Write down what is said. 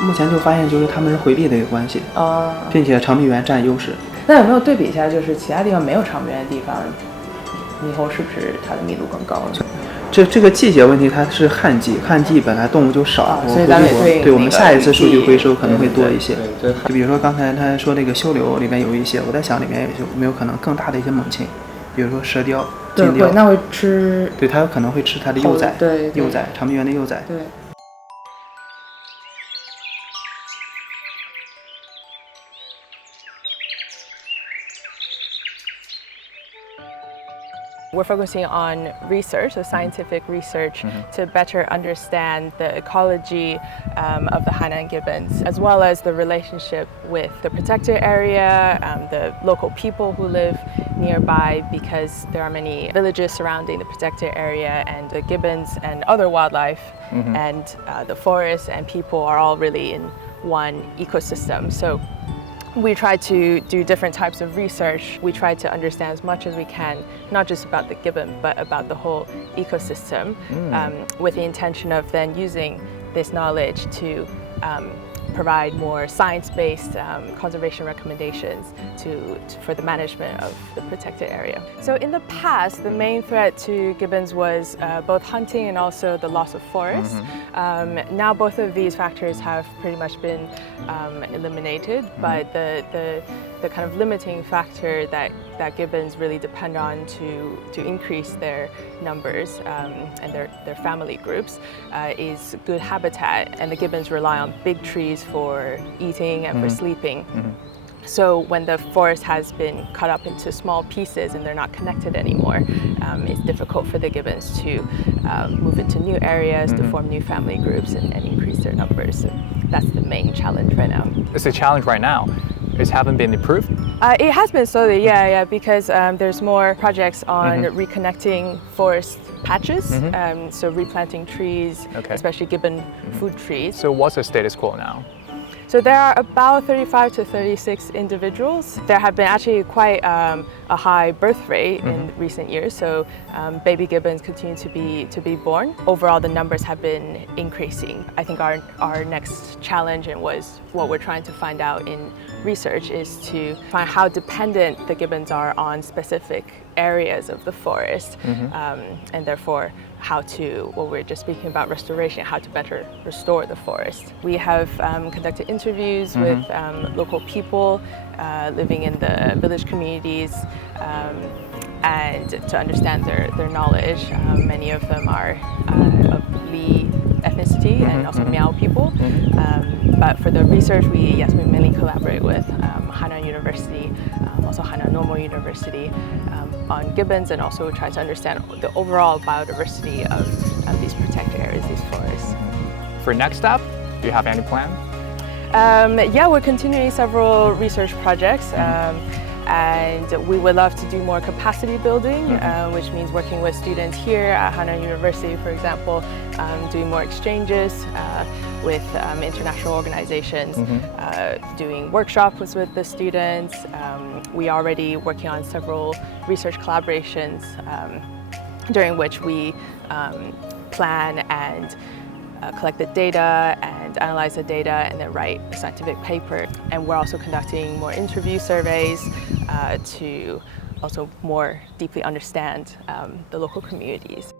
目前就发现就是它们是回避的一个关系，并且长臂猿占优势。那有没有对比一下，就是其他地方没有长臂猿的地方，猕猴是不是它的密度更高呢？这个季节问题，它是旱季，旱季本来动物就少，所以咱们也对我们下一次数据回收可能会多一些。对，就比如说刚才他说那个修流里面有一些，我在想里面有没有可能更大的一些猛禽，比如说蛇雕、金雕，那会吃，对，它有可能会吃它的幼崽，对，幼崽，长臂猿的幼崽。对。We're focusing on research, so scientific research, to better understand the ecology of the Hainan gibbons, as well as the relationship with the protected area, the local people who live nearby, because there are many villages surrounding the protected area, and the gibbons and other wildlife and the forest and people are all really in one ecosystem. So we try to do different types of research. We try to understand as much as we can, not just about the gibbon, but about the whole ecosystem, with the intention of then using this knowledge to provide more science-based conservation recommendations for the management of the protected area. So in the past, the main threat to gibbons was both hunting and also the loss of forest. Now both of these factors have pretty much been eliminated, but the kind of limiting factor that gibbons really depend on to increase their numbers and their family groups is good habitat, and the gibbons rely on big trees for eating and for sleeping. So when the forest has been cut up into small pieces and they're not connected anymore, it's difficult for the gibbons to move into new areas, to form new family groups and increase their numbers. So that's the main challenge right now. It's a challenge right now. It haven't been improved? It has been slowly, yeah, because there's more projects on reconnecting forest patches, so replanting trees, especially gibbon food trees. So what's the status quo now? So there are about 35 to 36 individuals. There have been actually quite a high birth rate in recent years, so baby gibbons continue to be born. Overall, the numbers have been increasing. I think our next challenge, and was what we're trying to find out in research, is to find how dependent the gibbons are on specific areas of the forest, and therefore how to, what we're just speaking about, restoration, how to better restore the forest. We have conducted interviews with local people living in the village communities, and to understand their knowledge. Many of them are of Li ethnicity and also Miao people. But for the research, we mainly collaborate with Hainan University, also Hainan Normal University, on gibbons, and also try to understand the overall biodiversity of these protected areas, these forests. For next step, do you have any plan? We're continuing several research projects, and we would love to do more capacity building, which means working with students here at Hainan University, for example, doing more exchanges with international organizations, doing workshops with the students. We are already working on several research collaborations during which we plan and collect the data and analyze the data and then write a scientific paper. And we're also conducting more interview surveys to also more deeply understand the local communities.